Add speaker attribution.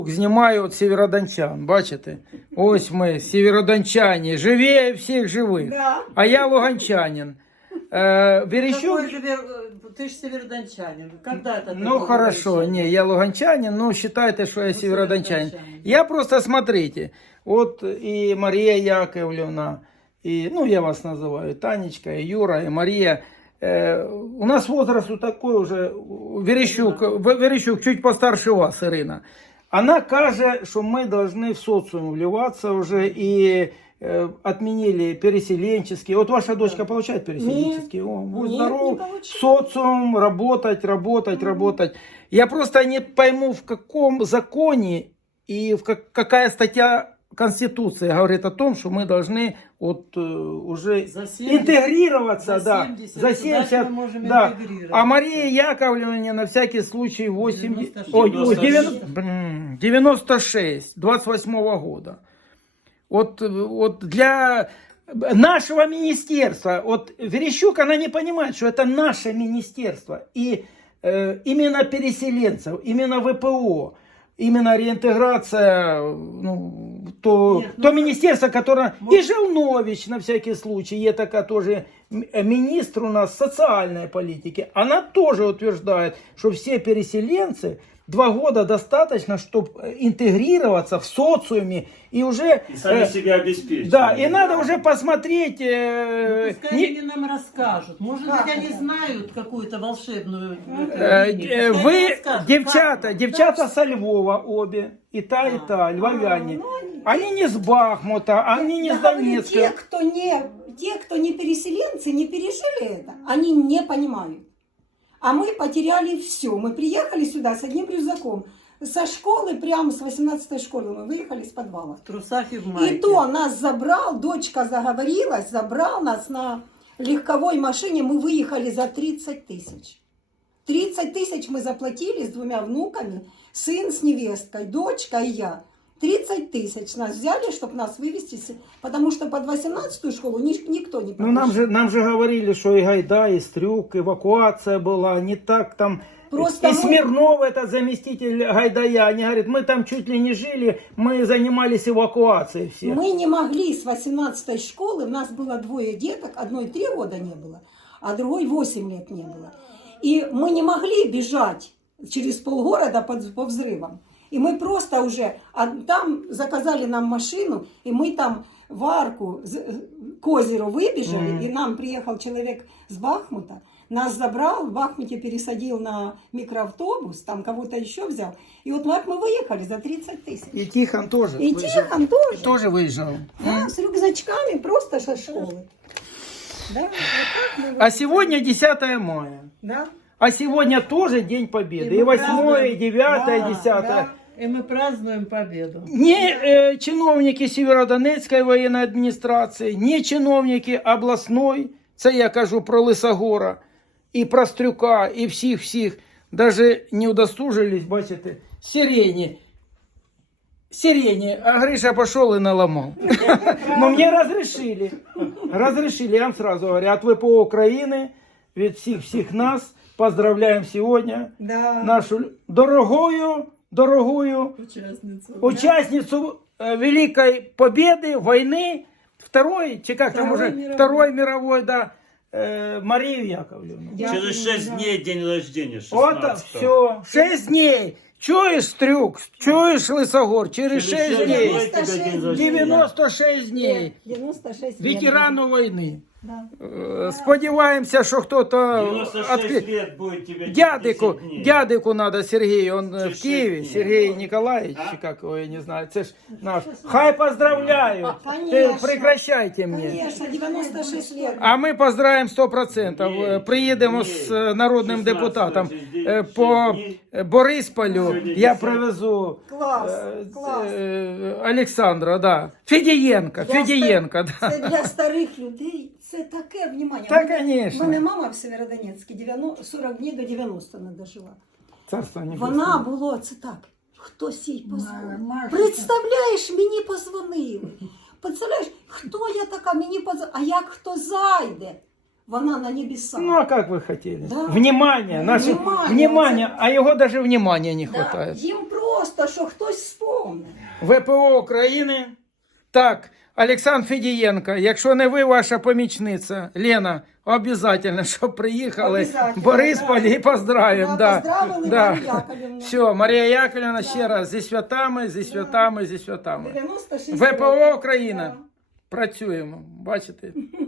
Speaker 1: Знімаю от сєвєродончан, бачите? Ось ми, сєвєродончані, живее всіх живих.
Speaker 2: Да.
Speaker 1: А я луганчанин. Верещук...
Speaker 3: Ты же северодончанин. Когда это?
Speaker 1: Ну хорошо, не, я луганчанин, но считайте, что я северодончанин. Я просто, смотрите, вот и Мария Яковлевна, и, ну я вас называю, Танечка, и Юра, и Мария. У нас возраст вот такой уже, Верещук чуть постарше вас, Ирина. Она каже, что мы должны в социум вливаться уже и отменили переселенческие. Вот ваша дочка получает переселенческие? О, будь здоров. Социум, работать. Я просто не пойму, в каком законе и какая статья Конституции говорит о том, что мы должны вот уже интегрироваться. За 70
Speaker 3: мы можем
Speaker 1: да.
Speaker 3: интегрироваться.
Speaker 1: А Мария Яковлевна на всякий случай 96, 28 года. Вот для нашего министерства, вот Верещук, она не понимает, что это наше министерство. И именно переселенцев, именно ВПО, именно реинтеграция, ну, то министерство, которое... И Желнович, на всякий случай, это тоже министр у нас социальной политики, она тоже утверждает, что все переселенцы 2 года достаточно, чтобы интегрироваться в социуме и уже...
Speaker 4: И сами себя обеспечить.
Speaker 1: Да, и надо уже посмотреть...
Speaker 3: Пускай они нам расскажут. Может быть, они знают какую-то волшебную...
Speaker 1: Вы, девчата со Львова обе, и та, львовяне. Они не с Бахмута, они не с Донецка.
Speaker 2: Те, кто не переселенцы, не пережили это. Они не понимают. А мы потеряли все. Мы приехали сюда с одним рюкзаком. Со школы, прямо с 18-й школы, мы выехали с подвала.
Speaker 3: В трусах и в майке.
Speaker 2: И то нас забрал, дочка заговорилась, забрал нас на легковой машине. Мы выехали за 30 тысяч. 30 тысяч мы заплатили с 2 внуками. Сын с невесткой, дочка и я. 30 тысяч нас взяли, чтобы нас вывести, потому что под 18-ю школу никто не подошел.
Speaker 1: Ну нам же говорили, что и Гайдай, и Стрюк, эвакуация была, не так там.
Speaker 2: Просто
Speaker 1: и Смирнов, этот заместитель Гайдая, они говорят, мы там чуть ли не жили, мы занимались эвакуацией всех.
Speaker 2: Мы не могли с 18-й школы, у нас было 2 деток, одной 3 года не было, а другой 8 лет не было. И мы не могли бежать через полгорода по взрывам. И мы просто уже, там заказали нам машину, и мы там в арку к озеру выбежали, и нам приехал человек с Бахмута, нас забрал, в Бахмуте пересадил на микроавтобус, там кого-то еще взял. И вот так мы выехали за 30 тысяч.
Speaker 1: И Тихон тоже.
Speaker 2: И Тихон тоже.
Speaker 1: Тоже выезжал.
Speaker 2: Да, с рюкзачками просто со школы. Да, вот так мы
Speaker 1: А сегодня 10 мая.
Speaker 2: Да.
Speaker 1: А сегодня тоже День Победы. И 8, и 9, и 10.
Speaker 2: Да.
Speaker 3: И мы празднуем победу.
Speaker 1: Не чиновники Сєвєродонецької воєнної адміністрації, не чиновники обласної, це я кажу про Лисогора, і про Стрюка, і всіх, даже не удосужились, бачите, сирени, а Гриша пошел и наломал. Но мне разрешили, я вам сразу говорю, от ВПО Украины, від всіх нас, поздравляем сегодня нашу дорогую участницу Великой Победы, войны, Второй мировой, да, Марию Яковлевну.
Speaker 4: Через 6 дней день рождения, 16.
Speaker 1: Вот все, 6 дней. Чуешь, Стрюк, чуешь, Лисогор, через 6 дней, 96 дней,
Speaker 2: 96 лет.
Speaker 1: ветерану войны.
Speaker 2: Да.
Speaker 1: Сподіваємося, що хто-то
Speaker 4: 96 лет будет тебе.
Speaker 1: дядику надо, Сергей, он в Киеве, Сергей Николаевич, как его, я не знаю, це ж наш. Хай поздравляют, прекращайте мне.
Speaker 2: Конечно, 96 лет.
Speaker 1: А мы поздравим 100%. Приїдемо з народним депутатом по Борисполю. Я привезу Олександра, да. Федієнка, да.
Speaker 2: Це для старих людей, це таке внимання.
Speaker 1: Так, конечно.
Speaker 2: У мене мама в Сєвєродонецьку 40 днів до 90 не дожила.
Speaker 1: Царство небесне.
Speaker 2: Вона було, це так, хтось їй позвонив. Представляєш, мені позвонили. Представляєш, хто я така, мені позвонив, а як хто зайде? Вона на небесах.
Speaker 1: Ну, а как вы хотели?
Speaker 2: Да.
Speaker 1: Внимание, наше внимание, а его даже внимания не хватает.
Speaker 2: Їм просто просто, що хтось вспомнив.
Speaker 1: ВПО України. Так, Олександр Федієнко, якщо не ви, ваша помічниця, Лена, обов'язково, щоб приїхали
Speaker 2: Обязательно,
Speaker 1: в Борисполь і поздравимо.
Speaker 2: Да, поздравили Марію Яковлевну.
Speaker 1: Все, Марія Яковлевна, ще раз, зі святами, зі святами, зі святами.
Speaker 2: 96
Speaker 1: ВПО
Speaker 2: років.
Speaker 1: Україна.
Speaker 2: Да.
Speaker 1: Працюємо, бачите?